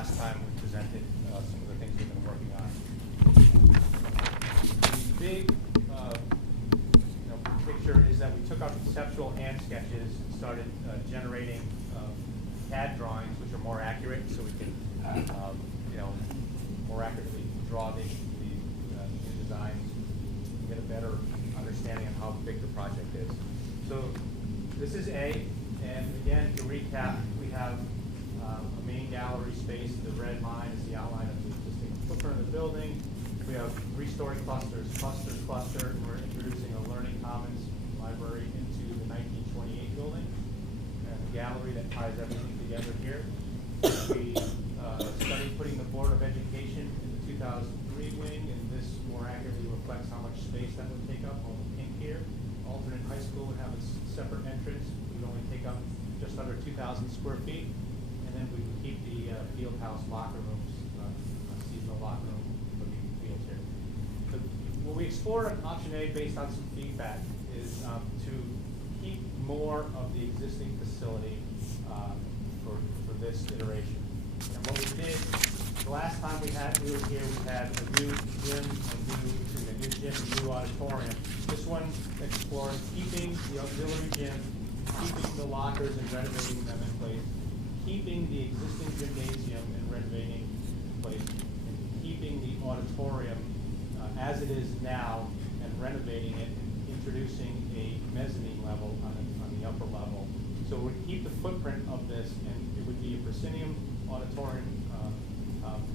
last time we presented some of the things we've been working on. The big picture is that we took our conceptual hand sketches and started generating CAD drawings, which are more accurate, so we can more accurately draw the new designs, get a better understanding of how big the project is. So this is A, and again, to recap, we have a main gallery space. The red line is the outline of the existing footprint of the building. We have 3-story clusters, cluster, and we're introducing a learning commons library into the 1928 building, and a gallery that ties everything together here. We studied putting the Board of Education in the 2003 wing, and this more accurately reflects how much space that would take up on the pink here. Alternate high school would have its separate entrance. We would only take up just under 2,000 square feet, and then we would keep the field house locker rooms, seasonal locker room for the fields here. What we explored on option A based on some feedback is to keep more of the existing facility for this iteration. And what we did, the last time we were here, we had a new gym, a new gym, and new auditorium. This one explores keeping the auxiliary gym, keeping the lockers and renovating them in place, keeping the existing gymnasium and renovating in place, and keeping the auditorium as it is now and renovating it and introducing a mezzanine level on the upper level. So we would keep the footprint of this, and it would be a proscenium auditorium,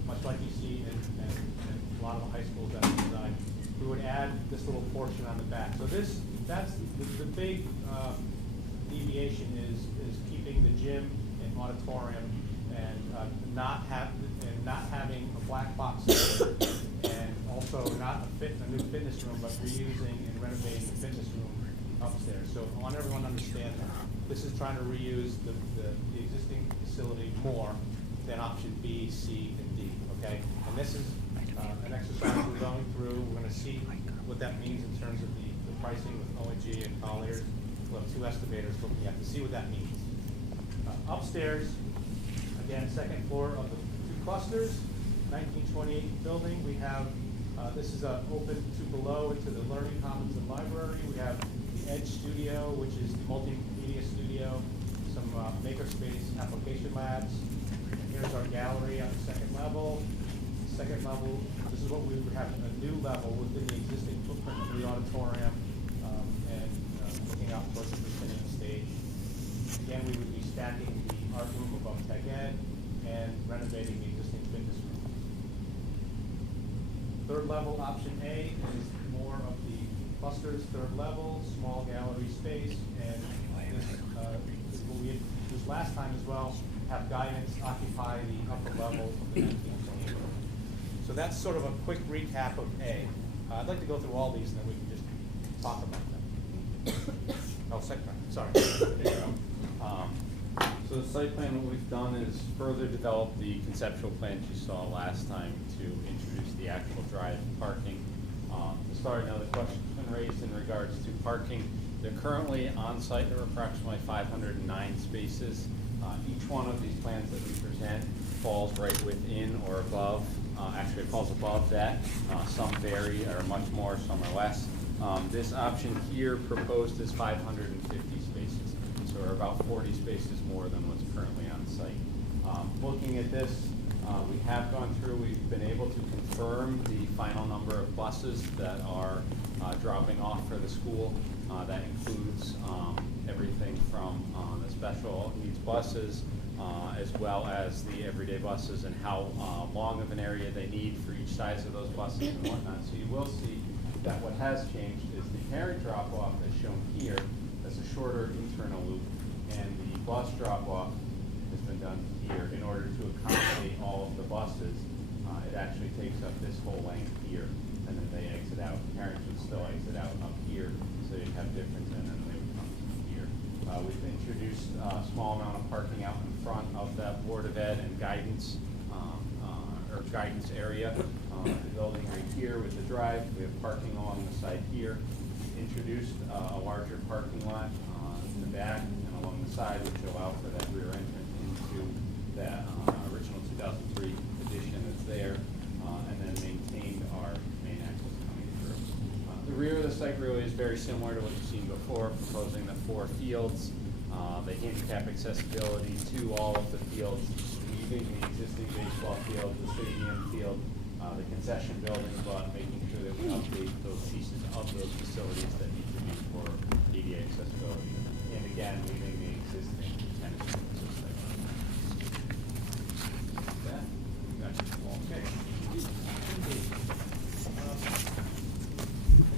much like you see in a lot of the high schools that we designed. We would add this little portion on the back. So that's the big deviation is keeping the gym and auditorium and not having a black box and also not a new fitness room, but reusing and renovating the fitness room upstairs. So I want everyone to understand that this is trying to reuse the existing facility more than option B, C, and D. Okay, and this is an exercise we're going through. We're going to see what that means in terms of the pricing with ONG and Colliers. We'll have 2 estimators looking at to see what that means. Upstairs, again, second floor of the 2 clusters, 1928 building. We have, this is open to below into the Learning Commons and Library. We have the Edge Studio, which is the multimedia studio, some makerspace application labs. And here's our gallery on the second level. Second level, this is what we would have a new level within the existing footprint of the auditorium and looking out towards the proscenium stage. Again, we would be stacking the art room above Tech Ed and renovating the existing fitness room. Third level, option A, is more of the clusters, third level, small gallery space, and this what we had used last time as well, have guidance occupy the upper level of the 1928 building. So that's sort of a quick recap of A. I'd like to go through all these and then we can just talk about them. Oh, site plan, sorry. There you go. So the site plan, what we've done is further develop the conceptual plans you saw last time to introduce the actual drive parking. To start, another question's been raised in regards to parking. They're currently on site. There are approximately 509 spaces. Each one of these plans that we present falls right within or above. Actually, it falls above that. Some vary, or much more, some are less. This option here proposed is 550 spaces, so we're about 40 spaces more than what's currently on site. Looking at this, we have gone through, we've been able to confirm the final number of buses that are dropping off for the school. That includes everything from the special needs buses, as well as the everyday buses and how long of an area they need for each size of those buses and whatnot. So you will see that what has changed is the parent drop-off as shown here. That's a shorter internal loop, and the bus drop-off has been done here in order to accommodate all of the buses. It actually takes up this whole length here, and then they exit out. Parents would still exit out up here, so you'd have difference, and then they would come here. We've introduced a small amount of parking out in front of that Board of Ed and guidance or guidance area. The building right here with the drive. We have parking along the side here. Introduced a larger parking lot in the back and along the side, which allow for that rear entrance into that original 2003 site really is very similar to what you've seen before, proposing the 4 fields, the handicap accessibility to all of the fields, leaving the existing baseball field, the stadium field, the concession building, but making sure that we update those pieces of those facilities that need to be for ADA accessibility. And again, leaving the existing tennis courts as they are. Yeah, Okay.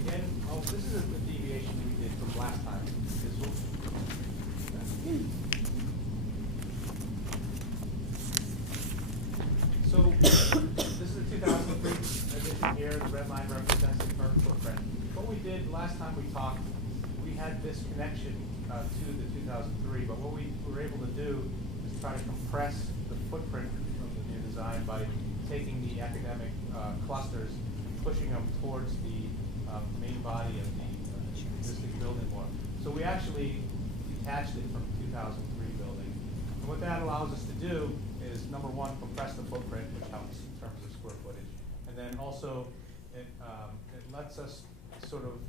Again, this is a deviation we did from last time. So, this is a 2003 edition here. The red line represents the current footprint. What we did last time we talked, we had this connection to the 2003, but what we were able to do is try to compress the footprint of the new design by taking the academic clusters and pushing them towards the main body of the existing building more. So we actually detached it from the 2003 building. And what that allows us to do is, number one, compress the footprint, which helps in terms of square footage. And then also, it lets us sort of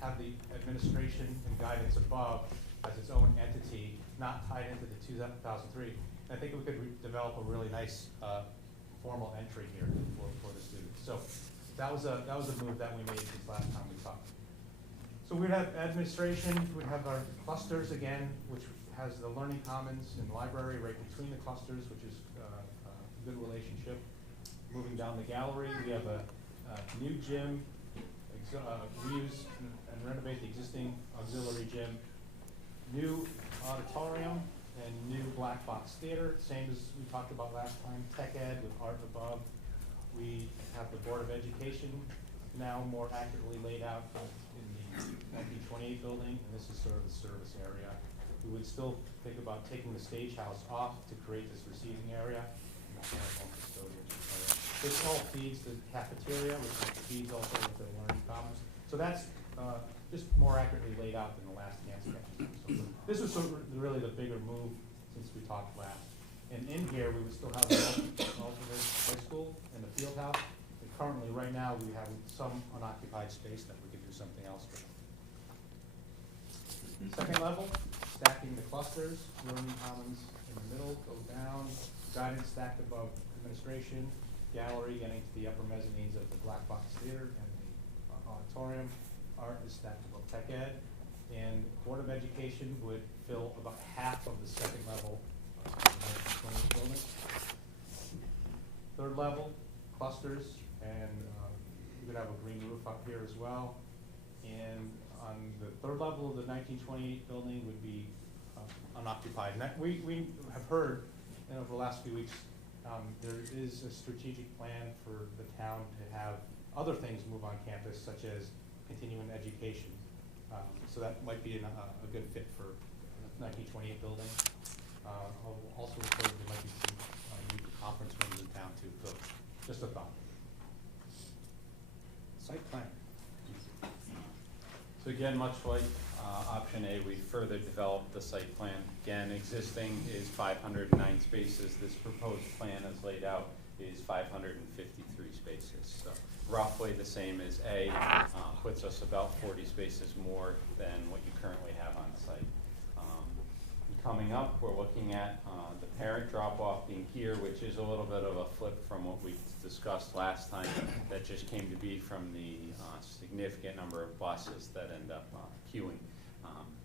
have the administration and guidance above as its own entity, not tied into the 2003. And I think we could develop a really nice formal entry here for the students. So that was a move that we made since last time we talked. So we'd have administration, we'd have our clusters again, which has the learning commons and library right between the clusters, which is a good relationship. Moving down the gallery, we have a new gym, reuse and renovate the existing auxiliary gym, new auditorium, and new black box theater, same as we talked about last time, tech ed with art above. We have the Board of Education now more accurately laid out in the 1928 building, and this is sort of the service area. We would still think about taking the stage house off to create this receiving area. This all feeds the cafeteria, which feeds also with the learning commons. So that's just more accurately laid out than the last hand sketches. So this was sort of really the bigger move since we talked last. And in here, we would still have the alternate high school and the field house. And currently, right now, we have some unoccupied space that we could do something else with. Second level, stacking the clusters, learning commons in the middle, go down, guidance stacked above administration, gallery getting to the upper mezzanines of the black box theater and the auditorium, art is stacked above tech ed, and Board of Education would fill about half of the second level of the 1920 building. Third level, clusters, and we could have a green roof up here as well. And on the third level of the 1928 building would be unoccupied. And we have heard over the last few weeks, there is a strategic plan for the town to have other things move on campus, such as continuing education. So that might be a good fit for the 1928 building. Also, there might be some new conference rooms in town too. So just a thought. Site plan. So again, much like option A, we further developed the site plan. Again, existing is 509 spaces. This proposed plan as laid out is 553 spaces. So roughly the same as A, puts us about 40 spaces more than what you currently have on site. Coming up, we're looking at the parent drop-off being here, which is a little bit of a flip from what we discussed last time. That just came to be from the significant number of buses that end up queuing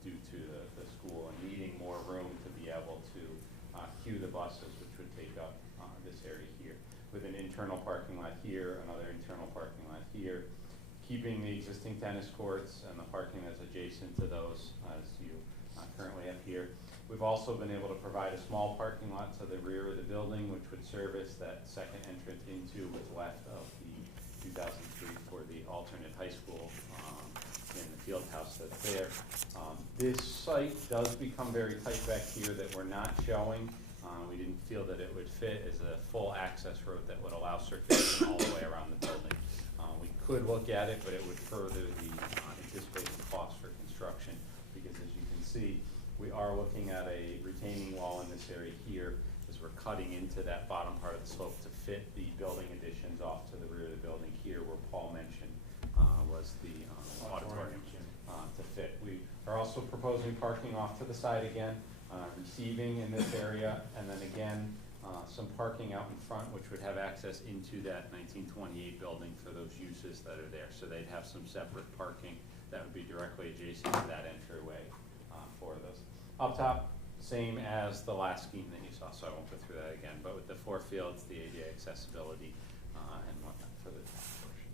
due to the school and needing more room to be able to queue the buses, which would take up this area here. With an internal parking lot here, another internal parking lot here, keeping the existing tennis courts and the parking that's adjacent to those as you currently have here. We've also been able to provide a small parking lot to the rear of the building, which would service that second entrance into what's left of the 2003 for the alternate high school in the field house that's there. This site does become very tight back here that we're not showing. We didn't feel that it would fit as a full access road that would allow circulation all the way around the building. We could look at it, but it would further the anticipated cost for construction, because as you can see, we are looking at a retaining wall in this area here as we're cutting into that bottom part of the slope to fit the building additions off to the rear of the building here, where Paul mentioned we're as the auditorium to fit. We are also proposing parking off to the side again, receiving in this area, and then again, some parking out in front, which would have access into that 1928 building for those uses that are there. So they'd have some separate parking that would be directly adjacent to that entryway for those. Up top, same as the last scheme that you saw, so I won't go through that again, but with the 4 fields, the ADA accessibility and whatnot for the portion.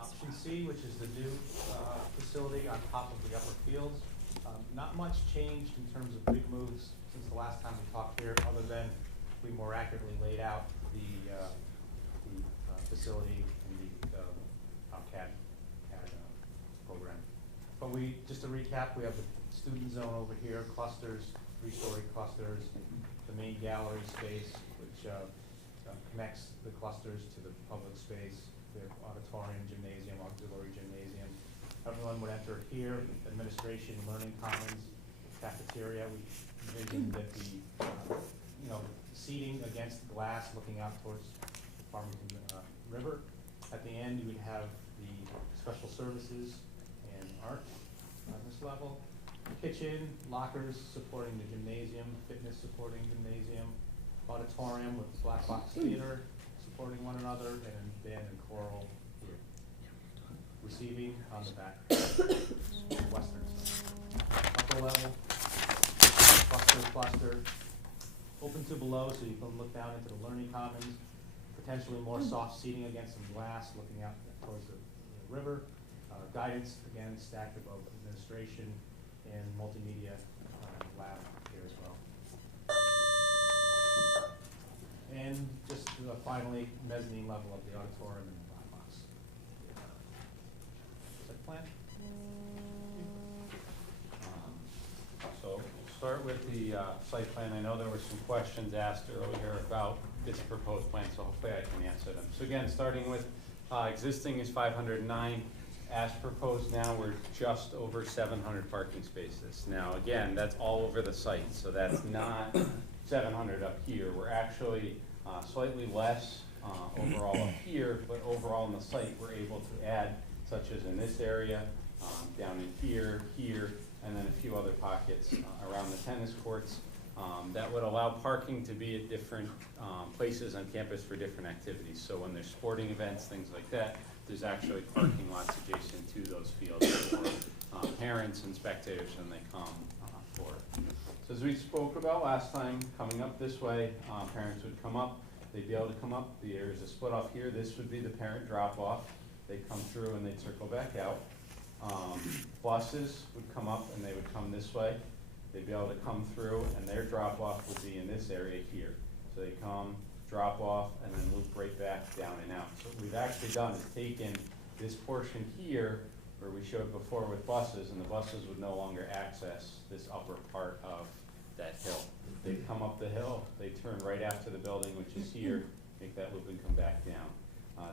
Option C, which is the new facility on top of the upper fields. Not much changed in terms of big moves since the last time we talked here, other than we more accurately laid out the facility in the CAD program. But just to recap, we have the student zone over here, clusters, 3-story clusters, the main gallery space, which connects the clusters to the public space, the auditorium, gymnasium, auxiliary gymnasium. Everyone would enter here, administration, learning commons, cafeteria. We envisioned that the seating against the glass looking out towards the Farmington River. At the end, you would have the special services and art on this level. Kitchen, lockers supporting the gymnasium, fitness supporting gymnasium, auditorium with black box theater supporting one another, and band and choral here. Receiving on the back, western side. Upper level, cluster, open to below, so you can look down into the learning commons, potentially more soft seating against some glass looking out towards the river. Guidance, again, stacked above administration, and multimedia lab here as well. And just finally, mezzanine level of the auditorium and the black box. Is that the plan? So we'll start with the site plan. I know there were some questions asked earlier about this proposed plan, so hopefully I can answer them. So again, starting with existing is 509. As proposed now, we're just over 700 parking spaces. Now again, that's all over the site, so that's not 700 up here. We're actually slightly less overall up here, but overall in the site, we're able to add, such as in this area, down in here, and then a few other pockets around the tennis courts that would allow parking to be at different places on campus for different activities. So when there's sporting events, things like that, there's actually parking lots adjacent to those fields for parents and spectators when they come for it. So as we spoke about last time, coming up this way, parents would come up, they'd be able to come up, there's a split off here, this would be the parent drop off, they'd come through and they'd circle back out. Buses would come up and they would come this way, they'd be able to come through and their drop off would be in this area here. So they come, drop off, and then loop right back down and out. So what we've actually done is taken this portion here where we showed before with buses, and the buses would no longer access this upper part of that hill. They come up the hill, they turn right after the building, which is here, make that loop and come back down.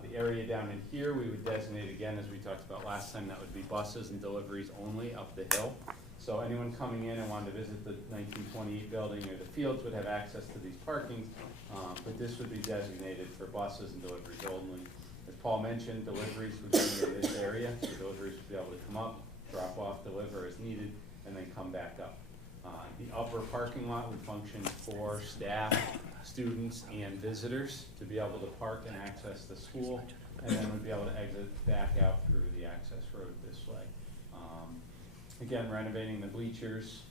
The area down in here, we would designate again, as we talked about last time, that would be buses and deliveries only up the hill. So anyone coming in and wanted to visit the 1928 building or the fields would have access to these parkings, but this would be designated for buses and deliveries only. As Paul mentioned, deliveries would be in this area, so deliveries would be able to come up, drop off, deliver as needed, and then come back up. The upper parking lot would function for staff, students, and visitors to be able to park and access the school, and then would be able to exit back out through the access road this way. Again, renovating the bleachers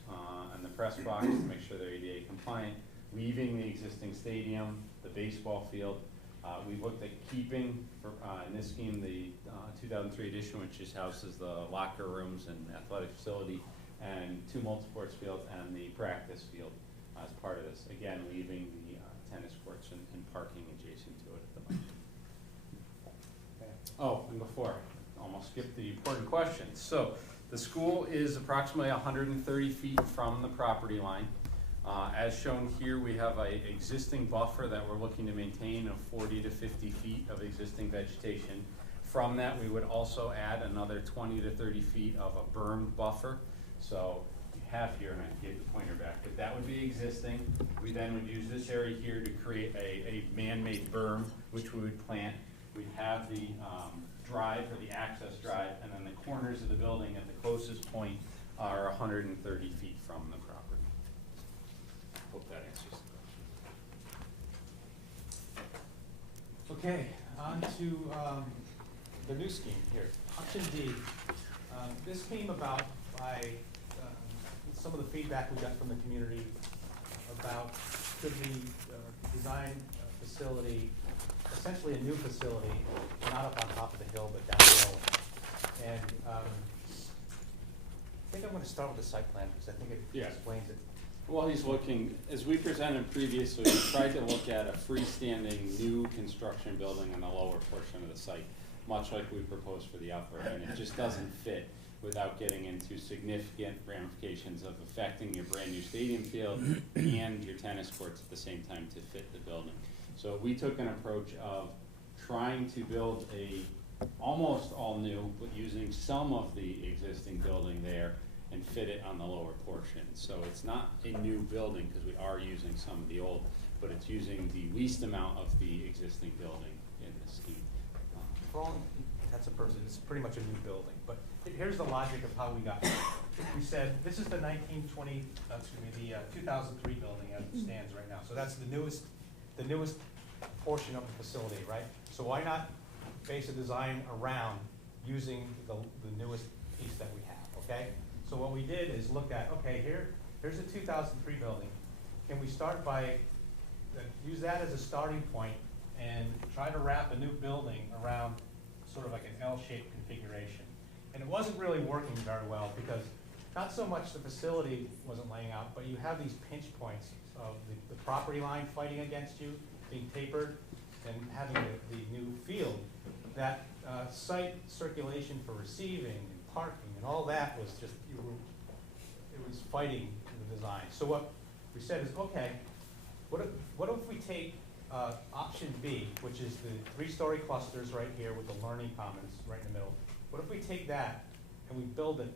and the press box to make sure they're ADA compliant, leaving the existing stadium, the baseball field. We've looked at keeping, in this scheme, the 2003 edition, which just houses the locker rooms and athletic facility, and 2 multi-sports fields and the practice field as part of this. Again, leaving the tennis courts and parking adjacent to it at the moment. Okay. Oh, and before, almost skipped the important questions. So the school is approximately 130 feet from the property line. As shown here, we have an existing buffer that we're looking to maintain of 40 to 50 feet of existing vegetation. From that, we would also add another 20 to 30 feet of a berm buffer. So you have here, and I gave the pointer back, but that would be existing. We then would use this area here to create a man-made berm, which we would plant. We'd have the drive or the access drive, and then the corners of the building at the closest point are 130 feet from the property. Hope that answers the question. Okay, on to the new scheme here. Option D. This came about by some of the feedback we got from the community about could we design a facility, essentially a new facility, not up on top of the hill, but down below. And I think I'm going to start with the site plan because I think it explains it. Well, he's looking, as we presented previously, we tried to look at a freestanding new construction building on the lower portion of the site, much like we proposed for the upper, and it just doesn't fit without getting into significant ramifications of affecting your brand new stadium field and your tennis courts at the same time to fit the building. So we took an approach of trying to build a almost all new, but using some of the existing building there and fit it on the lower portion. So it's not a new building because we are using some of the old, but it's using the least amount of the existing building in the scheme. For all intents and purposes, it's pretty much a new building, but here's the logic of how we got here. We said, this is the 2003 building as it stands right now. So that's the newest portion of the facility, right? So why not base a design around using the newest piece that we have, okay? So what we did is look at, okay, here's the 2003 building. Can we start by, use that as a starting point and try to wrap a new building around sort of like an L-shaped configuration? And it wasn't really working very well because not so much the facility wasn't laying out, but you have these pinch points of the property line fighting against you, being tapered, and having the new field. That site circulation for receiving and parking and all that was just, it was fighting the design. So what we said is, okay, what if we take option B, which is the 3-story clusters right here with the learning commons right in the middle. What if we take that and we build it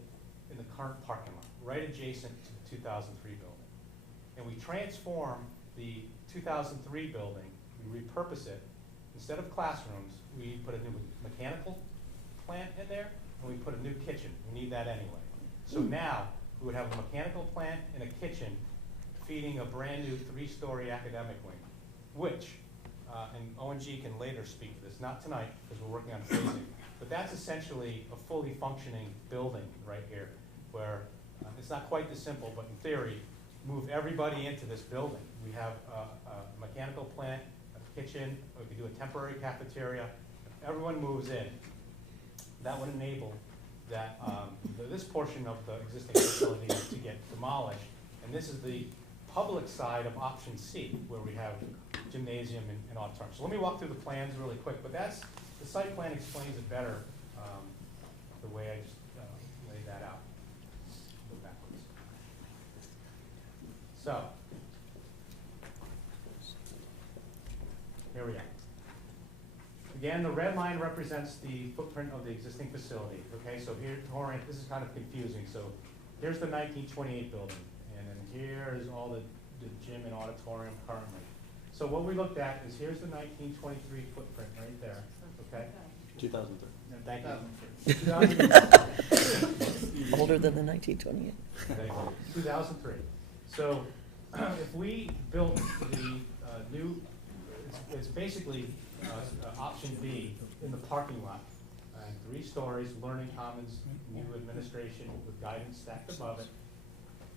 in the current parking lot, right adjacent to the 2003 building? And we transform the 2003 building, we repurpose it. Instead of classrooms, we put a new mechanical plant in there, and we put a new kitchen. We need that anyway. So now, we would have a mechanical plant and a kitchen feeding a brand new 3-story academic wing, which, and O&G can later speak to this, not tonight, because we're working on phasing, but that's essentially a fully functioning building right here, where it's not quite this simple, but in theory, move everybody into this building. We have a mechanical plant, a kitchen, we could do a temporary cafeteria. If everyone moves in, that would enable that this portion of the existing facility to get demolished. And this is the public side of option C, where we have gymnasium and auditorium. So let me walk through the plans really quick, but that's, the site plan explains it better the way I just laid that out. Go backwards. So, here we are. Again, the red line represents the footprint of the existing facility. Okay, so here to orient, this is kind of confusing. So here's the 1928 building, and then here is all the gym and auditorium currently. So what we looked at is here's the 1923 footprint right there. Okay. 2003. Thank you. 2003. Older than the 1928. 2003. So if we built the new, it's basically option B in the parking lot. 3 stories, learning commons, new administration with guidance stacked above it.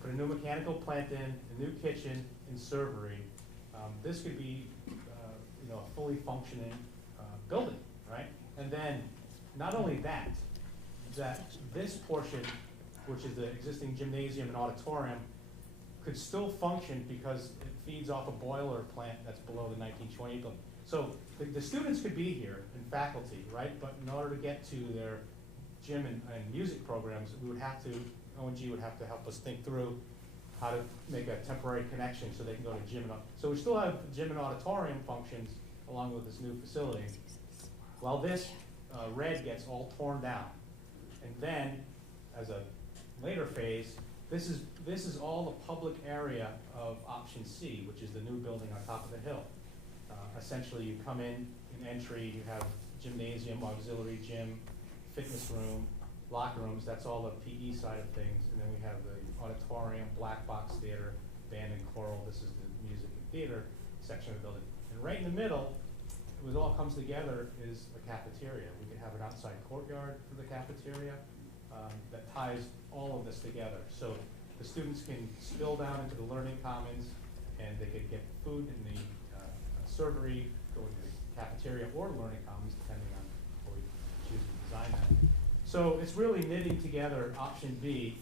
Put a new mechanical plant in, a new kitchen and servery. This could be a fully functioning building, right? And then not only that this portion, which is the existing gymnasium and auditorium, could still function because it feeds off a boiler plant that's below the 1928 building. So the students could be here and faculty, right? But in order to get to their gym and music programs, we would have to, O&G would have to help us think through how to make a temporary connection so they can go to gym and so we still have gym and auditorium functions along with this new facility. While this red gets all torn down, and then as a later phase, this is all the public area of option C, which is the new building on top of the hill. Essentially, you come in entry, you have gymnasium, auxiliary gym, fitness room, locker rooms, that's all the PE side of things. And then we have the auditorium, black box theater, band and choral, this is the music and theater section of the building. And right in the middle, it all comes together, is a cafeteria. We could have an outside courtyard for the cafeteria that ties all of this together. So the students can spill down into the learning commons, and they could get food in the servery, go into the cafeteria or learning commons, depending on how we choose to design that. So it's really knitting together option B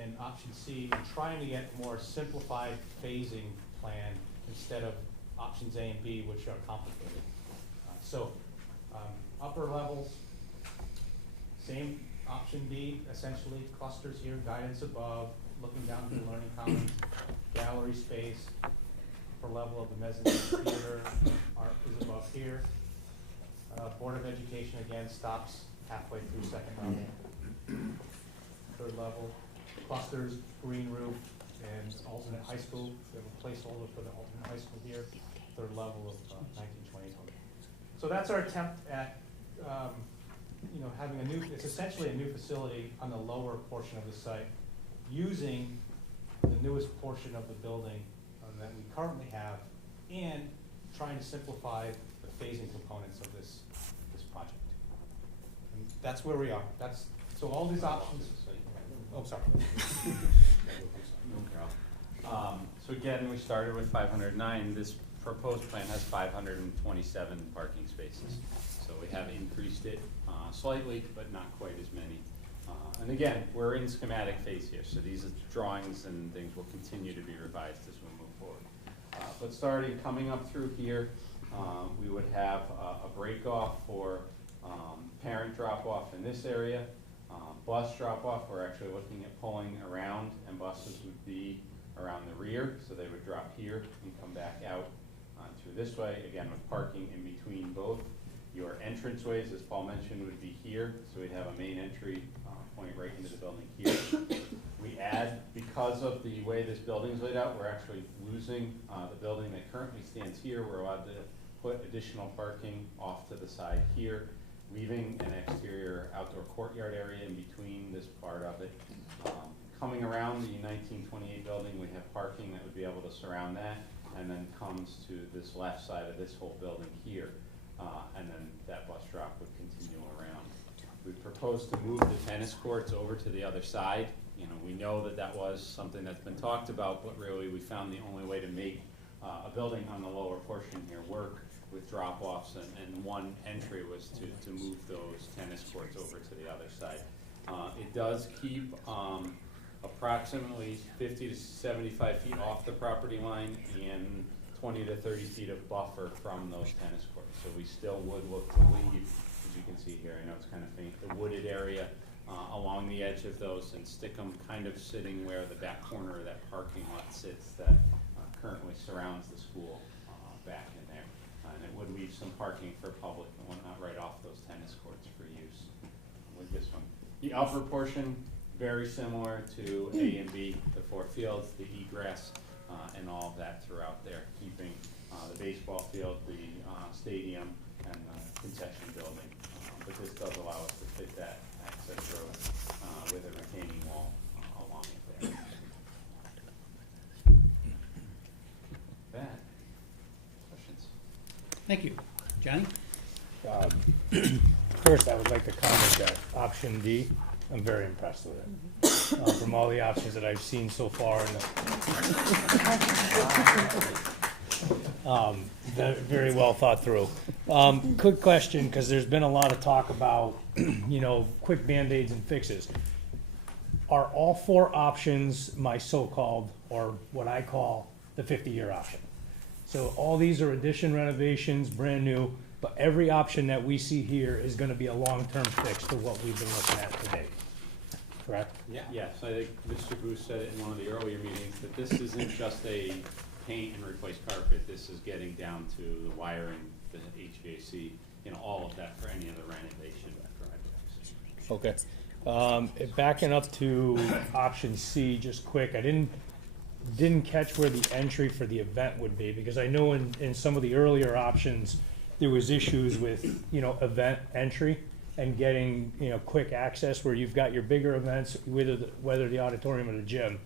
and option C and trying to get more simplified phasing plan instead of options A and B, which are complicated. Upper levels, same option B, essentially clusters here, guidance above, looking down to the learning commons, gallery space, upper level of the mezzanine theater is above here. Board of Education again stops halfway through second level. Third level, clusters, green roof, and alternate high school. We have a placeholder for the alternate high school here. Third level of 1920. So that's our attempt at having it's essentially a new facility on the lower portion of the site, using the newest portion of the building that we currently have, and trying to simplify the phasing components of this project. And that's where we are. So all these options. Oh, sorry. So again, we started with 509. This proposed plan has 527 parking spaces. So we have increased it slightly, but not quite as many. And again, we're in schematic phase here, so these drawings and things will continue to be revised as we move forward. But coming up through here, we would have a break off for parent drop off in this area. Bus drop off, we're actually looking at pulling around, and buses would be around the rear, so they would drop here and come back out through this way, again with parking in between both. Your entranceways, as Paul mentioned, would be here, so we'd have a main entry point right into the building here. We add, because of the way this building's laid out, we're actually losing the building that currently stands here. We're allowed to put additional parking off to the side here, leaving an exterior outdoor courtyard area in between this part of it. Coming around the 1928 building, we have parking that would be able to surround that, and then comes to this left side of this whole building here. And then that bus drop would continue around. We proposed to move the tennis courts over to the other side. We know that that was something that's been talked about, but really we found the only way to make a building on the lower portion here work with drop-offs and one entry was to move those tennis courts over to the other side. It does keep approximately 50 to 75 feet off the property line and 20 to 30 feet of buffer from those tennis courts. So we still would look to leave, as you can see here, I know it's kind of faint, the wooded area along the edge of those and stick them kind of sitting where the back corner of that parking lot sits that currently surrounds the school back in there. And it would leave some parking for public and whatnot right off those tennis courts for use with this one. The upper portion, very similar to A and B, the four fields, the egress, and all of that throughout there, keeping the baseball field, the stadium, and the concession building. But this does allow us to fit that access road with a retaining wall along it there. That. Questions? Thank you. Johnny? First, I would like to comment that option D, I'm very impressed with it. From all the options that I've seen so far, very well thought through. Quick question, because there's been a lot of talk about, quick Band-Aids and fixes. Are all four options my so-called, or what I call, the 50-year option? So all these are addition renovations, brand new, but every option that we see here is going to be a long-term fix to what we've been looking at today. Correct? Yeah. Yes, I think Mr. Booth said it in one of the earlier meetings, that this isn't just a paint and replace carpet. This is getting down to the wiring, the HVAC, all of that for any other renovation projects. Okay. Backing up to option C, just quick, I didn't catch where the entry for the event would be, because I know in some of the earlier options, there was issues with, event entry and getting, quick access where you've got your bigger events, whether the auditorium or the gym.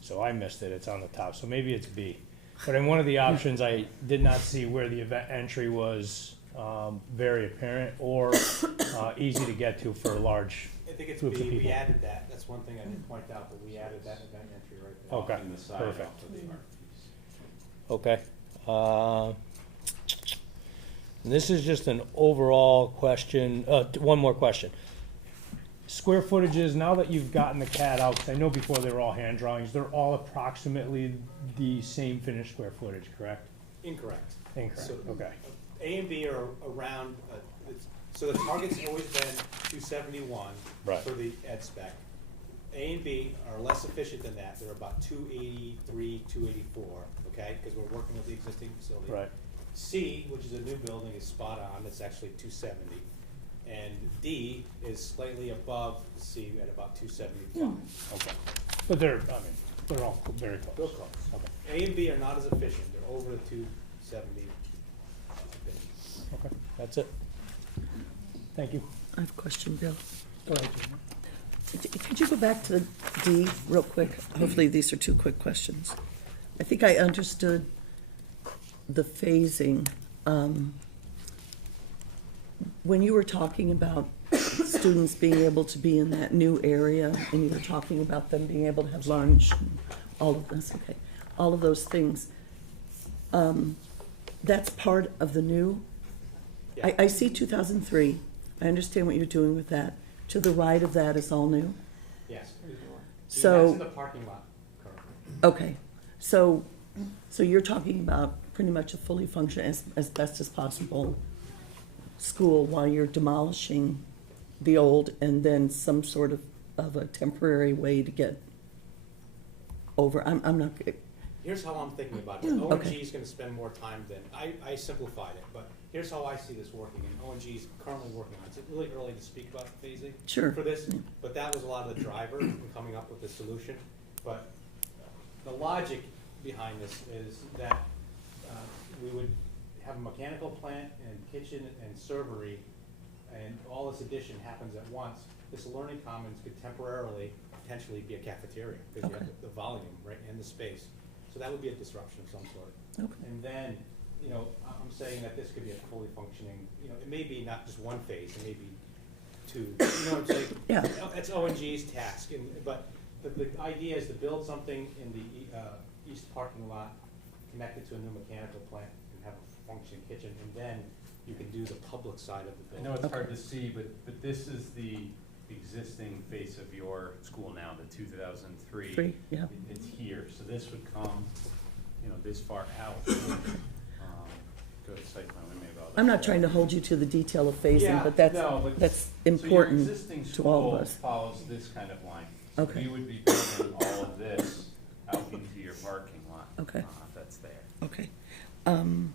So I missed it, it's on the top, so maybe it's B. But in one of the options, I did not see where the event entry was, very apparent or, easy to get to for a large I think it's groups of B, people. we added that, that's one thing I didn't point out, but we added that event entry right there. Okay, Blocking the side perfect. off of the art piece. Okay. And this is just an overall question, one more question. Square footages, now that you've gotten the CAD out, 'cause I know before they were all hand drawings, they're all approximately the same finished square footage, correct? Incorrect. Incorrect, So- okay. A and B are around, so the target's always been 271 Right. for the ed spec. A and B are less efficient than that, they're about 283, 284, okay, because we're working with the existing facility. Right. C, which is a new building, is spot on, it's actually 270. And D is slightly above C at about 275. Okay. But they're all very close. Real close. Okay. A and B are not as efficient, they're over the 270. Okay, that's it. Thank you. I have a question, Bill. Go ahead, Jamie. Could you go back to the D real quick? Hopefully, these are two quick questions. I think I understood the phasing. When you were talking about students being able to be in that new area, and you were talking about them being able to have lunch, and all of this, okay, all of those things, that's part of the new? Yeah. I see 2003. I understand what you're doing with that. To the right of that is all new? Yes. So- That's in the parking lot currently. Okay, so you're talking about pretty much a fully functioning, as best as possible school while you're demolishing the old and then some sort of a temporary way to get over, I'm not, Here's how I'm thinking about it. Okay. ONG is gonna spend more time than, I simplified it, but here's how I see this working, and ONG is currently working on it. It's really early to speak about phasing Sure. for this, but that was a lot of the driver in coming up with the solution. But the logic behind this is that we would have a mechanical plant and kitchen and servery, and all this addition happens at once. This learning commons could temporarily, potentially be a cafeteria, because you have the volume, right, and the space. So that would be a disruption of some sort. okay, And then, I'm saying that this could be a fully functioning, it may be not just one phase, it may be two, you know what I'm saying? Yeah. That's ONG's task, but the idea is to build something in the east parking lot, connect it to a new mechanical plant, and have a functioning kitchen, and then you can do the public side of the I know building. it's hard to see, but this is the existing face of your school now, the 2003. Three, yeah. It's here, so this would come, this far out. Go to site plan, we may have all that. I'm not trying to hold you to the detail of phasing, Yeah, but no, that's So your important existing to all of school us. follows this kind of line. So Okay. you would be building all of this out into your parking lot. Okay. If that's there. Okay. And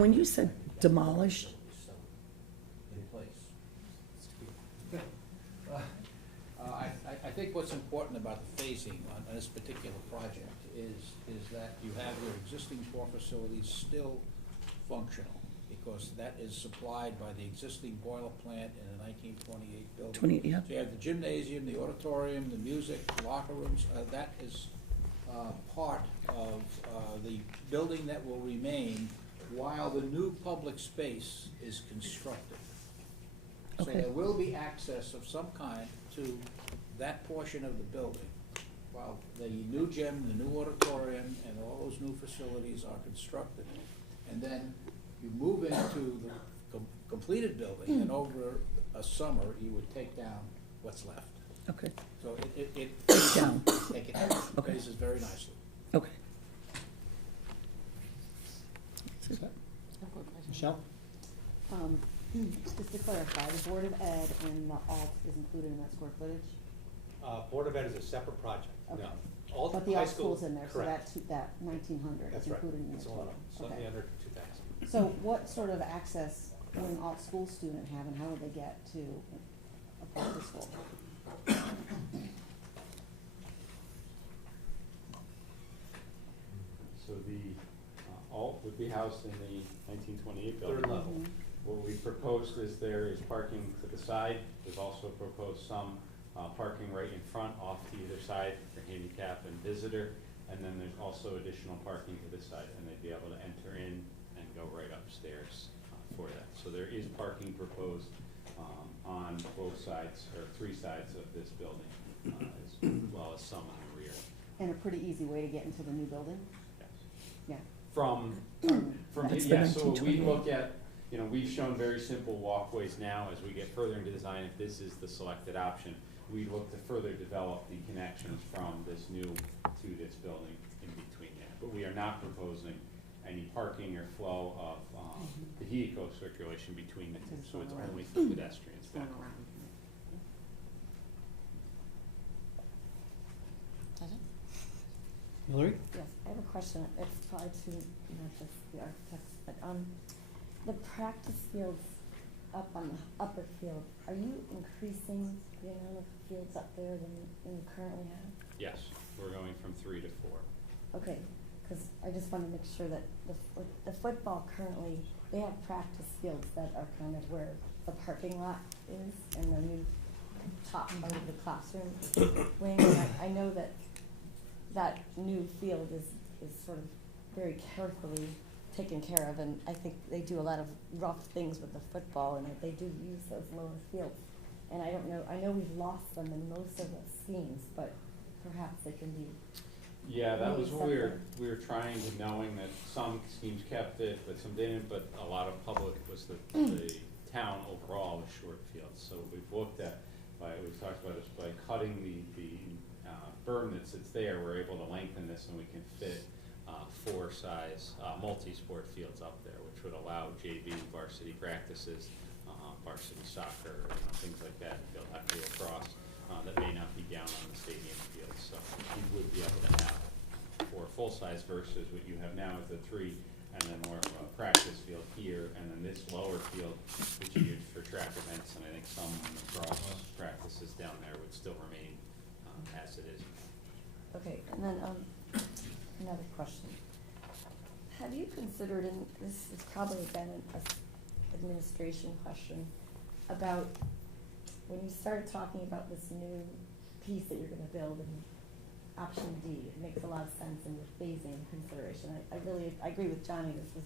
when you said demolish, I think what's important about the phasing on this particular project is that you have your existing four facilities still functional, because that is supplied by the existing boiler plant in the 1928 building. 20, yeah, So you have the gymnasium, the auditorium, the music, locker rooms, that is part of the building that will remain while the new public space is constructed. So Okay. there will be access of some kind to that portion of the building while the new gym, the new auditorium, and all those new facilities are constructed. And then you move into the completed building, and over a summer, you would take down what's left. okay, So it down, take it down, Okay. phases very nicely. okay. Michelle? Just to clarify, the Board of Ed and the alt is included in that square footage? Board of Ed is a separate project, Okay. no. All But the high alt school- school's in there, so correct. that 1,900 That's is right. included in the It's total. slightly Okay. under 2,000. So what sort of access would an alt school student have, and how would they get to a part of the school? So the all would be housed in the 1928 building. Third level. What we proposed is there is parking to the side. We've also proposed some parking right in front, off to either side for handicap and visitor. And then there's also additional parking to this side, and they'd be able to enter in and go right upstairs for that. So there is parking proposed on both sides, or three sides of this building, as well as some on the rear. And a pretty easy way to get into the new building? Yes. Yeah. From That's yeah, the so we 1928. look at, you know, we've shown very simple walkways now. As we get further into design, if this is the selected option, we look to further develop the connections from this new to this building in between there. But we are not proposing any parking or flow of vehicle circulation between the two, so it's only for pedestrians back. Going around. Hillary? Yes, I have a question. It's probably to not just the architects, but the practice fields up on the upper field, are you increasing the amount of fields up there than you currently have? Yes, we're going from 3 to 4. Okay, because I just want to make sure that the football currently, they have practice fields that are kind of where the parking lot is and the new top part of the classroom wing. And I know that that new field is sort of very carefully taken care of, and I think they do a lot of rough things with the football, and that they do use those lower fields. And I don't know, I know we've lost them in most of the schemes, but perhaps they can be. Yeah, that was what we Something. were trying to, knowing that some schemes kept it, but some didn't, but a lot of public was the town overall was short fields. So we've looked at, we've talked about this, by cutting the berm that sits there, we're able to lengthen this and we can fit 4 size multi-sport fields up there, which would allow JV varsity practices, varsity soccer, things like that, field hockey lacrosse, that may not be down on the stadium field. So you would be able to have 4 full-size versus what you have now is the 3, and then more of a practice field here, and then this lower field, which you use for track events, and I think some lacrosse practices down there would still remain as it is. Okay, and then another question. Have you considered, and this is probably again an administration question, about when you started talking about this new piece that you're gonna build in option D, it makes a lot of sense in your phasing consideration. I agree with Johnny, this was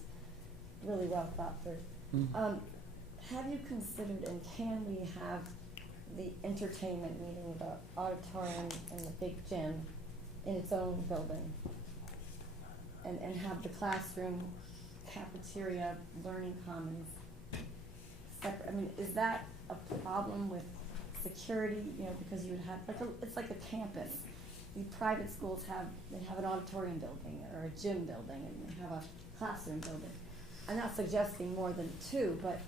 really well thought through. Have you considered, and can we have the entertainment, meaning the auditorium and the big gym in its own building? And have the classroom, cafeteria, learning commons separate? I mean, is that a problem with security, because you would have, it's like a campus. The private schools have an auditorium building or a gym building, and they have a classroom building. I'm not suggesting more than 2, but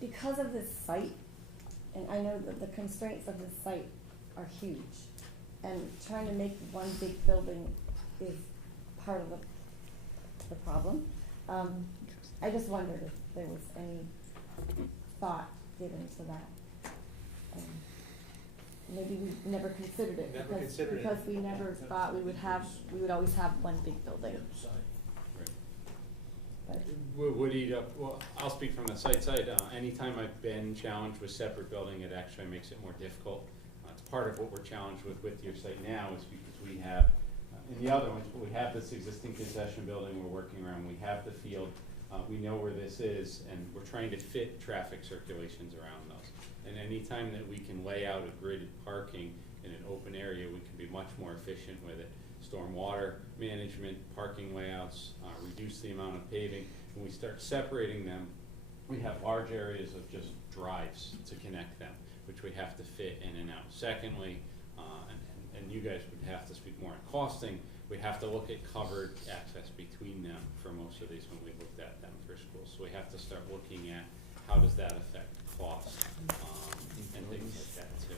because of this site, and I know that the constraints of this site are huge, and trying to make one big building is part of the problem. I just wondered if there was any thought given to that. Maybe we never considered it. Never considered it. Because we never thought we would always have one big building. Right. But Well, I'll speak from the site side. Anytime I've been challenged with separate building, it actually makes it more difficult. It's part of what we're challenged with your site now is because we have, in the other ones, we have this existing concession building we're working around. We have the field. We know where this is, and we're trying to fit traffic circulations around those. And anytime that we can lay out a gridded parking in an open area, we can be much more efficient with it. Stormwater management, parking layouts, reduce the amount of paving. When we start separating them, we have large areas of just drives to connect them, which we have to fit in and out. Secondly, and you guys would have to speak more on costing, we have to look at covered access between them for most of these when we looked at them for schools. So we have to start looking at how does that affect cost and things like that too.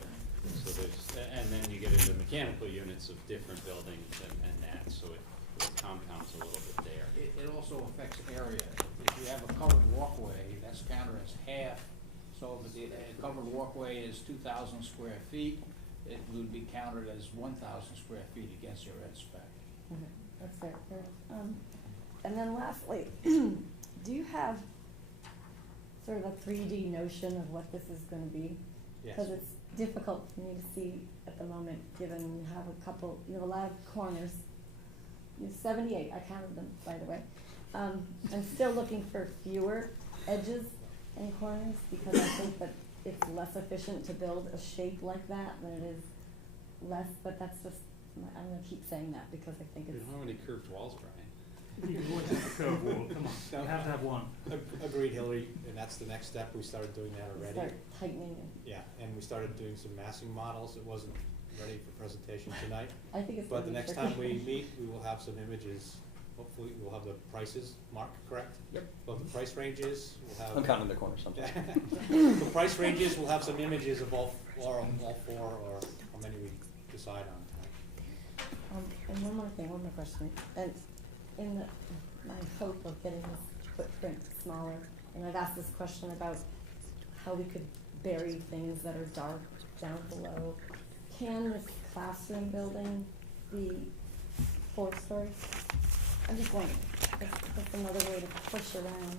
So and then you get into mechanical units of different buildings and that, so it compounds a little bit there. It also affects area. If you have a covered walkway, that's counted as half. So if the covered walkway is 2,000 square feet, it would be counted as 1,000 square feet against your ed spec. that's fair. And then lastly, do you have sort of a 3D notion of what this is gonna be? Yes. Because it's difficult for me to see at the moment, given you have you have a lot of corners. You have 78, I counted them, by the way. I'm still looking for fewer edges and corners, because I think that it's less efficient to build a shape like that than it is less, but that's just, I'm gonna keep saying that because I think You it's. don't have any curved walls, Brian. You can always have a curved wall, come on, you have to have one. Agreed, Hillary, and that's the next step. We started doing that already. Start tightening it. Yeah, and we started doing some massing models. It wasn't ready for presentation tonight. I think it's. But the gonna be next tricky. time we meet, we will have some images. Hopefully, we'll have the prices, Mark, correct? Yep. Both the price ranges, we'll have. I'm counting the corner sometimes. The price ranges, we'll have some images of all four, or how many we decide on tonight. And one more question, and in my hope of getting this footprint smaller, and I've asked this question about how we could bury things that are dark down below. Can this classroom building be 4 stories? I'm just wondering, that's another way to push around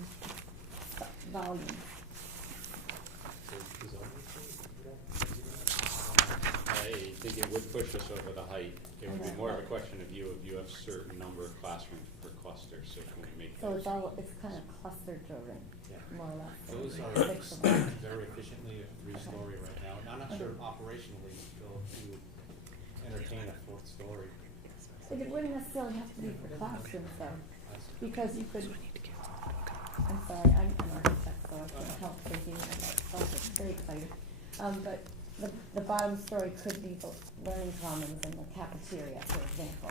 volume. So, is I think it would push us over the height. It would be Okay. more of a question of you have certain number of classrooms per cluster, so can we make So those? it's kind of cluster driven, Yeah. more or less. Those So are six of them. very efficiently a 3-story right now, and I'm not sure operationally, Phil, if you would entertain a 4th story. But it wouldn't necessarily have to be for classrooms though, because you could, I'm sorry, I'm an architect, so I can't help thinking about myself, it's very exciting. But the bottom story could be the learning commons and the cafeteria, for example.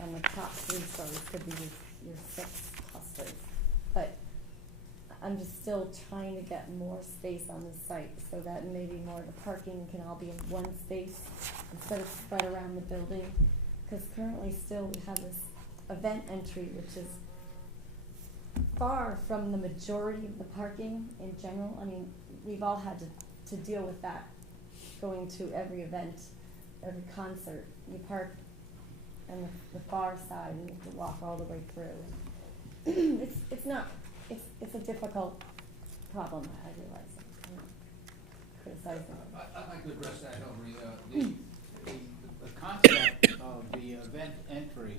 And the top 3 stories could be your 6 clusters. But I'm just still trying to get more space on the site so that maybe more of the parking can all be in one space instead of spread around the building. Because currently still we have this event entry, which is far from the majority of the parking in general. I mean, we've all had to deal with that, going to every event, every concert. You park on the far side and you have to walk all the way through. It's a difficult problem, I realize. I'm not criticizing it. I'd like to address that, Hillary. The concept of the event entry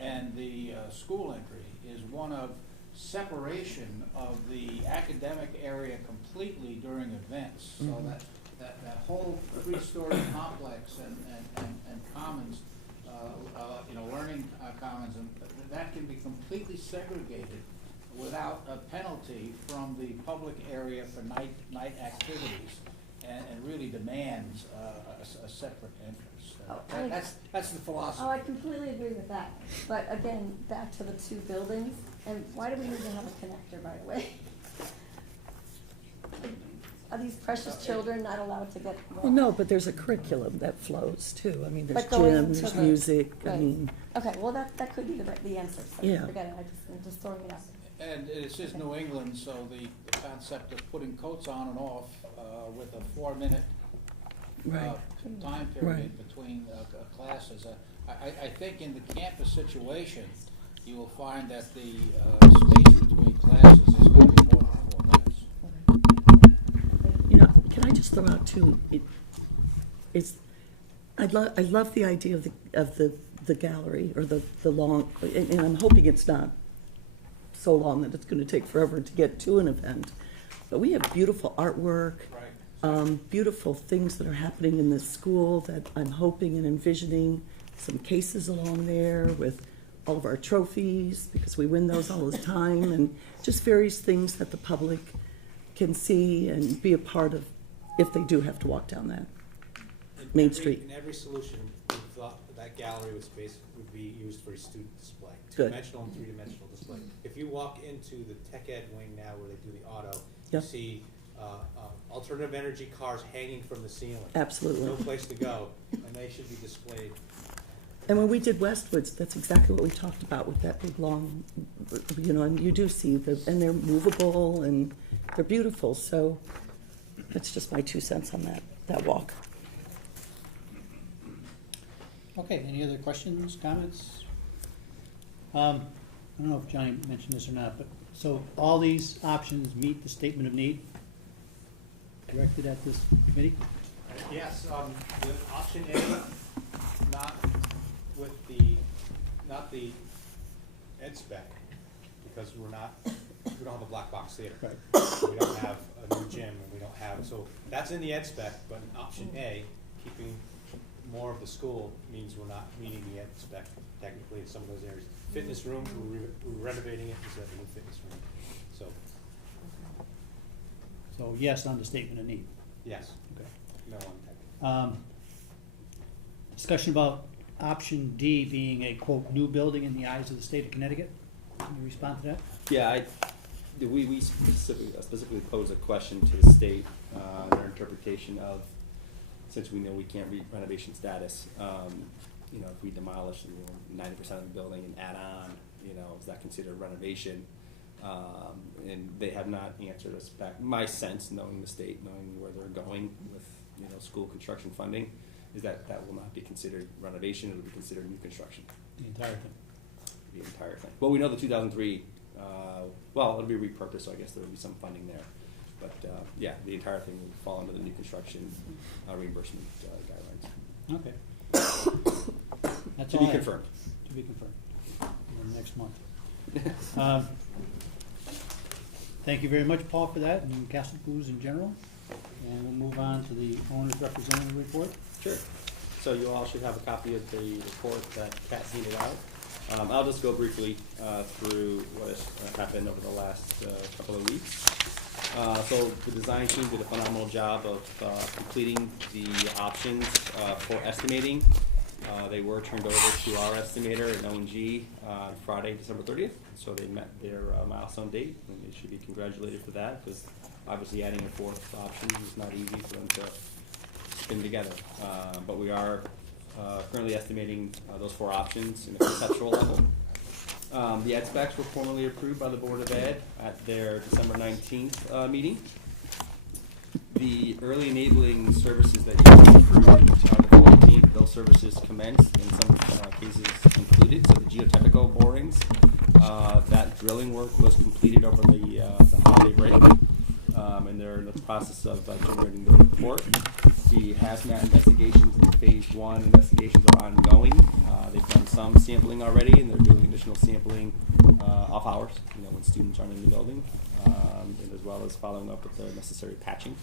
and the school entry is one of separation of the academic area completely during events. So that whole 3-story complex and commons, learning commons, and that can be completely segregated without a penalty from the public area for night activities, and really demands a separate entrance. That's the philosophy. Oh, I completely agree with that. But again, back to the 2 buildings, and why do we need to have a connector, by the way? Are these precious children not allowed to get? Well, no, but there's a curriculum that flows too. I mean, there's But going gym, to there's the- music, I right. mean, Okay, well, that could be the answer, so Yeah. forget it, I'm just throwing it out. And it's just New England, so the concept of putting coats on and off with a 4-minute Right. time period Right. between classes. I think in the campus situation, you will find that the space between classes is going to be more than 4 minutes. you know, can I just throw out too, I love the idea of the gallery or the long, and I'm hoping it's not so long that it's gonna take forever to get to an event. But we have beautiful artwork. Right. Beautiful things that are happening in this school that I'm hoping and envisioning, some cases along there with all of our trophies, because we win those all the time, and just various things that the public can see and be a part of if they do have to walk down that Main Street. In every solution, we thought that gallery would be used for a student display. Good. 2-dimensional and 3-dimensional display. If you walk into the tech ed wing now where they do the auto, you Yep. see alternative energy cars hanging from the ceiling. Absolutely. No place to go, and they should be displayed. And when we did Westwoods, that's exactly what we talked about with that big long, and you do see and they're movable and they're beautiful, so that's just my 2 cents on that walk. Okay, any other questions, comments? don't know if Johnny mentioned this or not, but, so all these options meet the statement of need directed at this committee? Yes, with option A, not the ed spec, because we don't have a black box theater. Right. We don't have a new gym, and we don't have, so that's in the ed spec, but in option A, keeping more of the school means we're not meeting the ed spec technically in some of those areas. Fitness room, we're renovating it instead of a new fitness room, so, So yes on the statement of need. yes, Okay. no on technical. Discussion about option D being a quote, new building in the eyes of the state of Connecticut. Can you respond to that? Yeah, we specifically posed a question to the state, their interpretation of, since we know we can't read renovation status, you know, if we demolish 90% of the building and add on, you know, is that considered renovation? And they have not answered us back. My sense, knowing the state, knowing where they're going with, you know, school construction funding, is that that will not be considered renovation, it will be considered new construction. The entire thing. The entire thing. Well, we know the 2003, well, it'll be repurposed, so I guess there will be some funding there. But, yeah, the entire thing will fall under the new construction reimbursement guidelines. Okay. That's To all be I have. confirmed. To be confirmed. In the next month. Thank you very much, Paul, for that, and Castle Foods in general. And we'll move on to the owner's representative report. Sure. So you all should have a copy of the report that Kat handed out. I'll just go briefly through what has happened over the last couple of weeks. So the design team did a phenomenal job of completing the options for estimating. They were turned over to our estimator at O&G Friday, December 30th. So they met their milestone date, and they should be congratulated for that, because obviously adding a fourth option is not easy for them to spin together. But we are currently estimating those four options in a conceptual level. The ed specs were formally approved by the Board of Ed at their December 19th meeting. The early enabling services that you approved on the 14th, those services commenced, in some cases concluded. So the geotechnical borings, that drilling work was completed over the holiday break, and they're in the process of generating their report. The hazmat investigations and phase 1 investigations are ongoing. They've done some sampling already, and they're doing additional sampling off hours, you know, when students aren't in the building, and as well as following up with the necessary patching.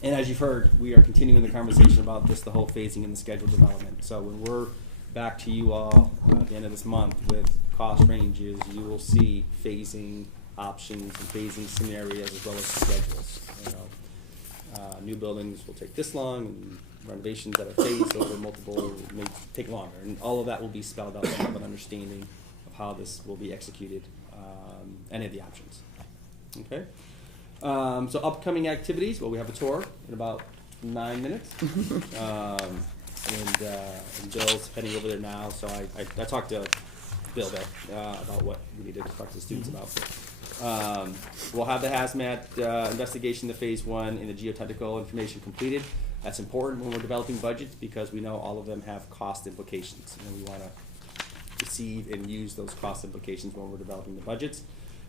And as you've heard, we are continuing the conversation about this, the whole phasing and the schedule development. So when we're back to you all at the end of this month with cost ranges, you will see phasing options and phasing scenarios as well as schedules. You know, new buildings will take this long, and renovations that are phased over multiple may take longer, and all of that will be spelled out to have an understanding of how this will be executed, any of the options. Okay. So upcoming activities, well, we have a tour in about 9 minutes. And Bill's heading over there now, so I talked to Bill there about what we need to talk to the students about. We'll have the hazmat investigation, the phase 1, and the geotechnical information completed. That's important when we're developing budgets, because we know all of them have cost implications, and we want to receive and use those cost implications when we're developing the budgets.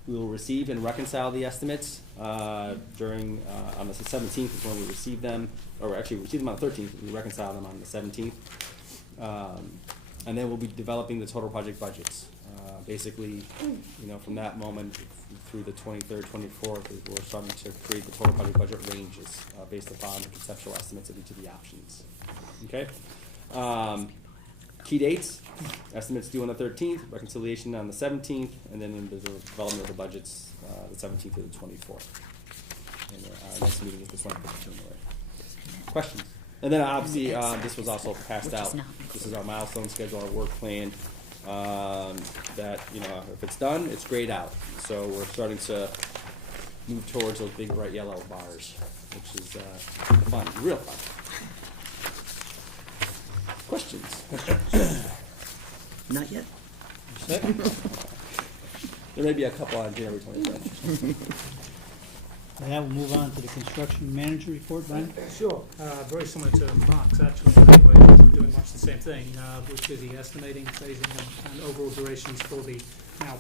We will receive and reconcile the estimates on the 17th is when we receive them, or actually we receive them on the 13th, we reconcile them on the 17th. And then we'll be developing the total project budgets. Basically, you know, from that moment through the 23rd, 24th, we're starting to create the total project budget ranges based upon the conceptual estimates of each of the options. Okay? Key dates, estimates due on the 13th, reconciliation on the 17th, and then the development of the budgets the 17th to the 24th. And our next meeting is the 25th of January. Questions? And then obviously, this was also passed out. This is our milestone schedule, our work plan, that, you know, if it's done, it's grayed out. So we're starting to move towards those big bright yellow bars, which is fun, real fun. Questions? Not yet. There may be a couple on January 23rd. And now we'll move on to the construction manager report, Brian. Sure, very similar to Mark's, actually, in many ways. We're doing much the same thing, which is the estimating, phasing, and overall durations for the now